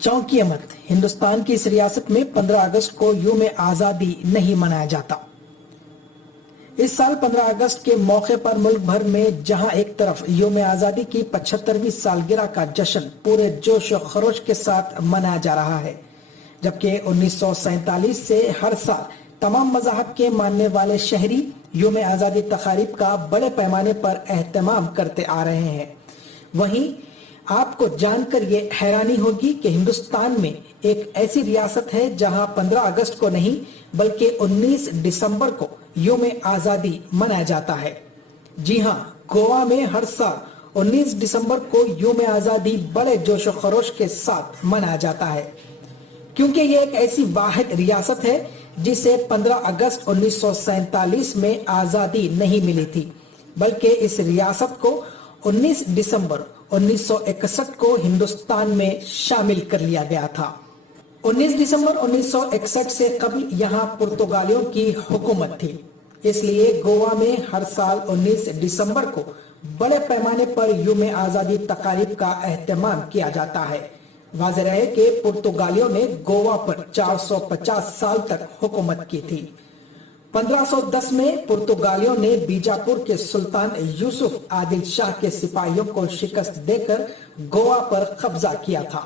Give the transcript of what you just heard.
चौंकी मत, हिंदुस्तान की इस रियासत में 15 अगस्त को यौम आज़ादी नहीं मनाया जाता। इस साल 15 अगस्त के मौके पर मुल्क भर में जहां एक तरफ यौम आज़ादी की 75वीं सालगिरह का जश्न पूरे जोश और खरोश के साथ मनाया जा रहा है, जबकि 1947 से हर साल तमाम मज़हब के मानने वाले शहरी यौम आज़ादी तकारीब का बड़े पैमाने पर एहतमाम करते आ रहे हैं। वहीं आपको जानकर ये हैरानी होगी कि हिंदुस्तान में एक ऐसी रियासत है जहां 15 अगस्त को नहीं बल्कि 19 दिसंबर को यौम आज़ादी मनाया जाता है। जी हां, गोवा में हर साल 19 दिसंबर को यौम आज़ादी बड़े जोश और खरोश के साथ मनाया जाता है, क्योंकि ये एक ऐसी वाहिद रियासत है जिसे 15 अगस्त 1947 में आज़ादी नहीं मिली थी, बल्कि इस रियासत को 19 दिसंबर 1961 को हिंदुस्तान में शामिल कर लिया गया था। 19 दिसंबर 1961 से कबल यहाँ पुर्तगालियों की हुकूमत थी, इसलिए गोवा में हर साल 19 दिसंबर को बड़े पैमाने पर यौम आज़ादी तकारीब का एहतमाम किया जाता है। वाज़ेह रहे कि पुर्तगालियों ने गोवा पर 450 साल तक हुकूमत की थी। 1510 में पुर्तगालियों ने बीजापुर के सुल्तान यूसुफ आदिल शाह के सिपाहियों को शिकस्त देकर गोवा पर कब्जा किया था।